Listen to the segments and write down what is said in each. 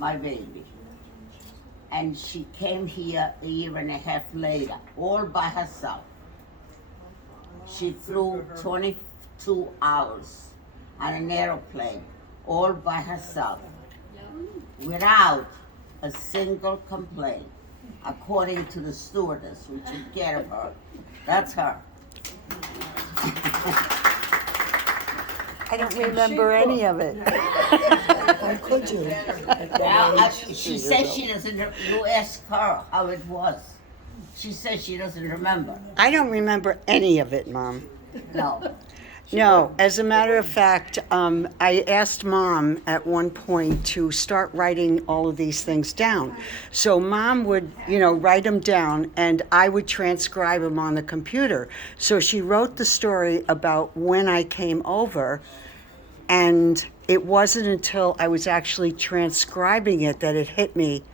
my baby. And she came here a year and a half later, all by herself. She flew 22 hours on an airplane, all by herself, without a single complaint, according to the stewardess who took care of her. That's her. I don't remember any of it. How could you? She says she doesn't, you ask her how it was. She says she doesn't remember. I don't remember any of it, Mom. No. No, as a matter of fact, I asked Mom at one point to start writing all of these things down. So Mom would, write them down, and I would transcribe them on the computer. So she wrote the story about when I came over, and it wasn't until I was actually transcribing it that it hit me,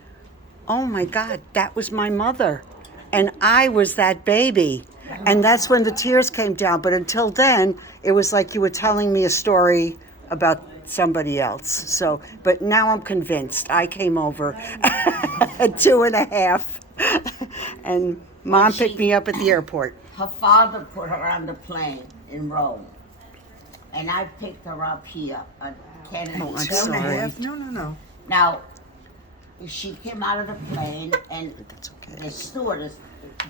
oh my God, that was my mother, and I was that baby. And that's when the tears came down. But until then, it was like you were telling me a story about somebody else. So, but now I'm convinced. I came over at 2.5, and Mom picked me up at the airport. Her father put her on the plane in Rome, and I picked her up here at Kennedy. Oh, I'm 2.5? No. Now, she came out of the plane, and That's okay. the stewardess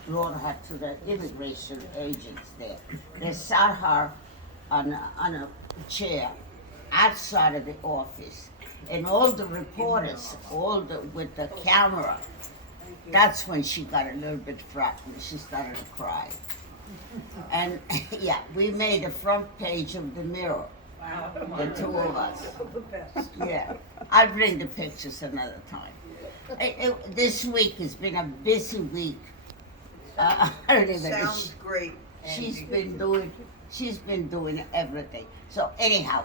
brought her to the immigration agents there. They sat her on a chair outside of the office, and all the reporters, with the camera. That's when she got a little bit frightened. She started to cry. And yeah, we made the front page of the Mirror, the two of us. Yeah, I'll bring the pictures another time. This week has been a busy week. I don't even. Sounds great. She's been doing everything. So anyhow,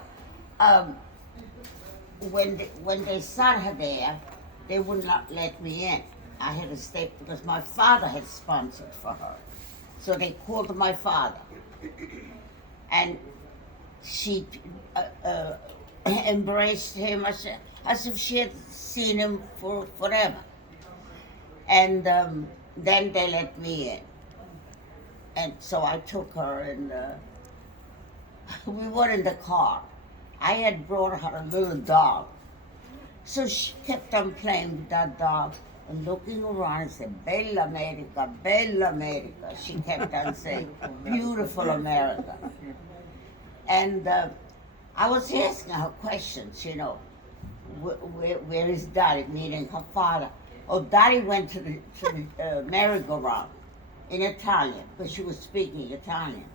when they saw her there, they would not let me in. I had to stay because my father had sponsored for her. So they called my father, and she embraced him as if she had seen him for forever. And then they let me in. And so I took her, and we were in the car. I had brought her a little dog. So she kept on playing with that dog and looking around and said, Bella America, Bella America. She kept on saying, beautiful America. And I was asking her questions, where is Daddy, meaning her father. Oh, Daddy went to the merry-go-round in Italian, because she was speaking Italian.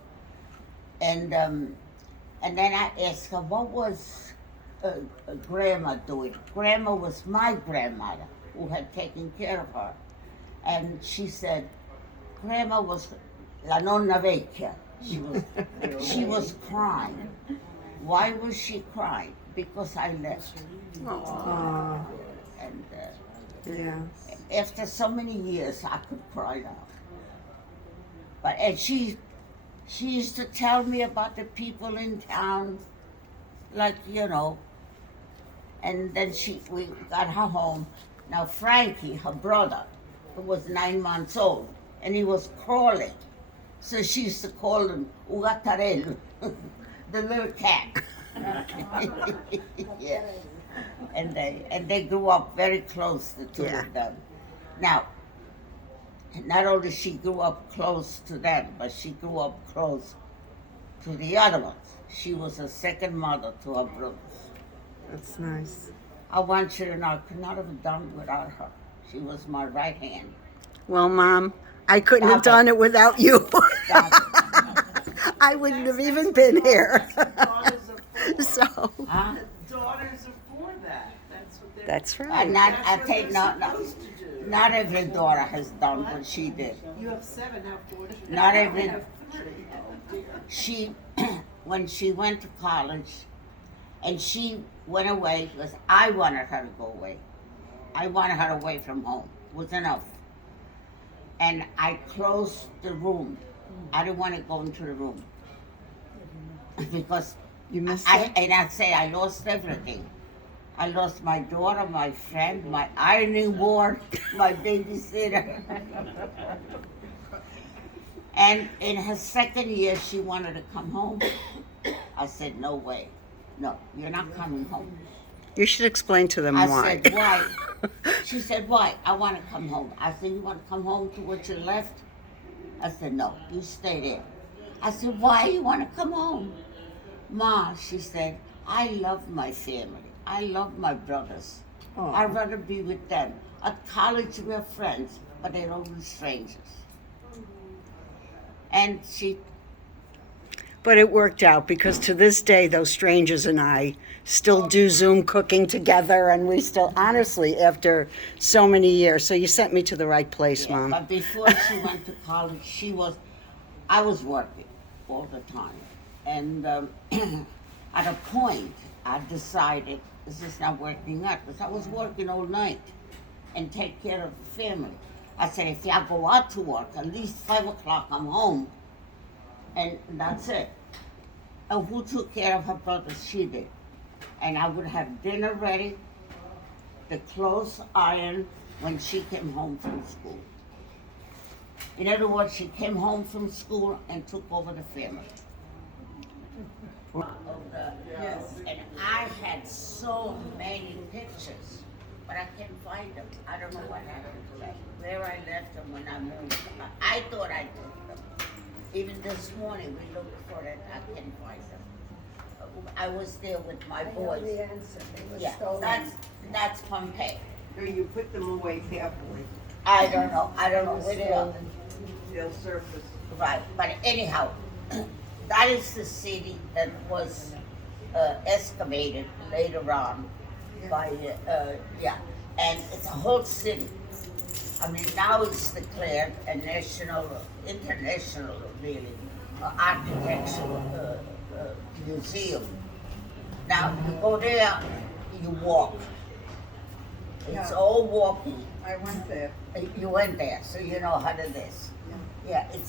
And then I asked her, what was Grandma doing? Grandma was my grandmother who had taken care of her. And she said, Grandma was la nonna vecchia. She was crying. Why was she crying? Because I left. Aww. And Yeah. after so many years, I could cry now. And she used to tell me about the people in town, like, and then we got her home. Now Frankie, her brother, who was 9 months old, and he was crawling. So she used to call him Ugatarello, the little cat. Yeah. And they grew up very close, the two of them. Now, not only she grew up close to them, but she grew up close to the other ones. She was a second mother to her brothers. That's nice. I want you to know, I could not have done without her. She was my right hand. Well, Mom, I couldn't have done it without you. I wouldn't have even been here. So. Huh? Daughters are for that. That's what they're. That's right. Not every daughter has done what she did. You have 7, how fortunate. Not every. I have 3. Oh dear. She, when she went to college, and she went away because I wanted her to go away. I wanted her away from home. It was enough. And I closed the room. I didn't want to go into the room because You missed and I say I lost everything. I lost my daughter, my friend, my ironing board, my babysitter. And in her second year, she wanted to come home. I said, no way. No, you're not coming home. You should explain to them I why. said, why? She said, why? I want to come home. I said, you want to come home to what you left? I said, no, you stay there. I said, why you want to come home? Ma, she said, I love my family. I love my brothers. Aw. I'd rather be with them. At college, we're friends, but they're only strangers. And she, But it worked out because to this day, those strangers and I still do Zoom cooking together, and we still, honestly, after so many years. So you sent me to the right place, yeah, Mom. but before she went to college, I was working all the time. And at a point, I decided this is not working out because I was working all night and take care of the family. I said, if I go out to work, at least 5 o'clock I'm home, and that's it. And who took care of her brothers? She did. And I would have dinner ready, the clothes ironed when she came home from school. In other words, she came home from school and took over the family. Yes. And I had so many pictures, but I can't find them. I don't know what happened to them. Where I left them when I moved. I thought I took them. Even this morning, we looked for it. I can't find them. I was there with my boys. Yeah, that's Pompeii. Or you put them away carefully. I don't know where they are. They'll surface. Right, but anyhow, that is the city that was excavated later on by, and it's a whole city. I mean, now it's declared a national, international, really, architectural museum. Now, you go there, you walk. It's Yeah. all walking. I went there. You went there, so you know how it is. Yeah, it's